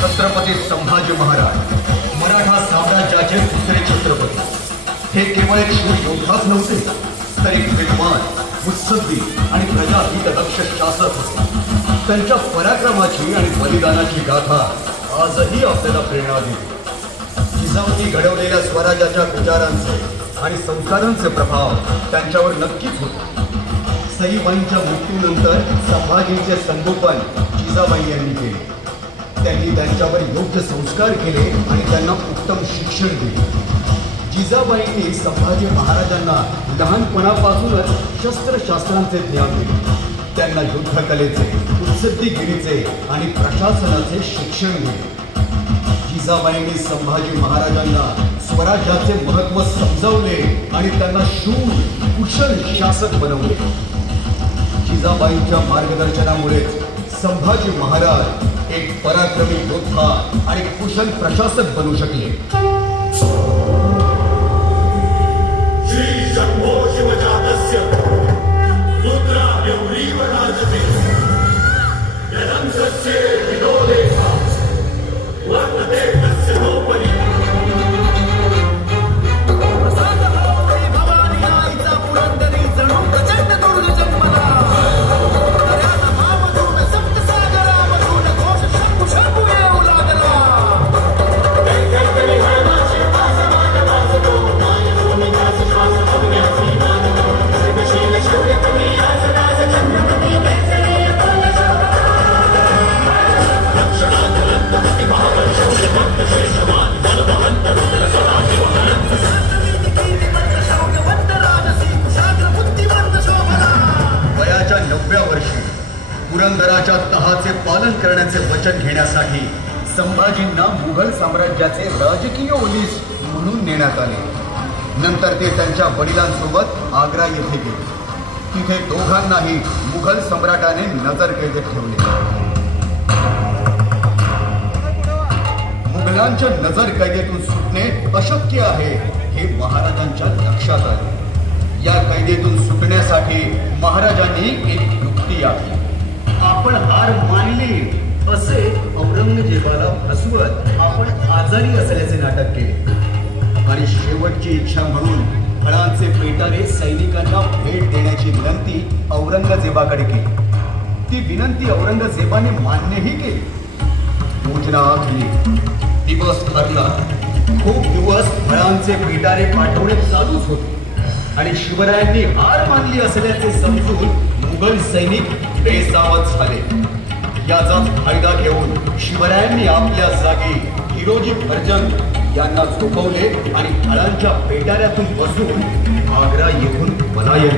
छत्रपती संभाजी महाराज मराठा साम्राज्याचे दुसरे छत्रपती हे केवळ एक शूर योद्धाच नव्हते, तर एक विद्वान, मुत्सद्दी आणि प्रजाहितदक्ष शासक होते. त्यांच्या पराक्रमाची आणि बलिदानाची गाथा आजही आपल्याला प्रेरणा देते. जिजाऊंनी घडवलेल्या स्वराज्याच्या विचारांचे आणि संस्कारांचे प्रभाव त्यांच्यावर नक्कीच होते. सईबाईंच्या मृत्यूनंतर संभाजींचे संगोपन जिजाबाई यांनी केले. त्यांनी त्यांच्यावर योग्य संस्कार केले आणि त्यांना उत्तम शिक्षण दिले. जिजाबाईंनी संभाजी महाराजांना लहानपणापासूनच शस्त्रशास्त्रांचे ज्ञान दिले. त्यांना युद्धकलेचे, उत्सद्दीगिरीचे आणि प्रशासनाचे शिक्षण दिले. जिजाबाईंनी संभाजी महाराजांना स्वराज्याचे महत्त्व समजावले आणि त्यांना शूर, कुशल शासक बनवले. जिजाबाईंच्या मार्गदर्शनामुळे संभाजी महाराज एक पराक्रमी योद्धा आणि कुशल प्रशासक बनू शकले. श्री शंभो शिवजातस्य रुद्रा गौरीव राजते यदंसस्य विनोदेहा वर्तते तस्य नोपरि. पुरंदराच्या तहाचे पालन करण्याचे वचन घेण्यासाठी संभाजींना मुघल साम्राज्याचे राजकीय ओलीस म्हणून नेण्यात आले. नंतर ते त्यांच्या वडिलांसोबत आग्रा येथे गेले. तिथे दोघांनाही मुघल सम्राटाने नजरकैदेत ठेवले. मुघलांच्या नजरकैदेतून सुटणे अशक्य आहे हे महाराजांच्या लक्षात आले. या कैदेतून सुटण्यासाठी महाराजांनी एक युक्ती आखली. आपण हार मानली असे औरंगजेबाला फसवत आपण आजारी असल्याचे नाटक केले आणि शेवटची इच्छा म्हणून फळांचे पेटारे सैनिकांना भेट देण्याची विनंती औरंगजेबाकडे केली. ती विनंती औरंगजेबाने मान्यही केली. योजना आखली, दिवस ठरला. खूप दिवस फळांचे पेटारे पाठवणे चालूच होते आणि शिवरायांनी हार मानली असल्याचे समजून मुघल सैनिक बेसावध झाले. याचाच फायदा घेऊन शिवरायांनी आपल्या जागी हिरोजी फर्जंद यांना झोपवले आणि फळांच्या पेटाऱ्यातून बसून आग्रा येथून पलायन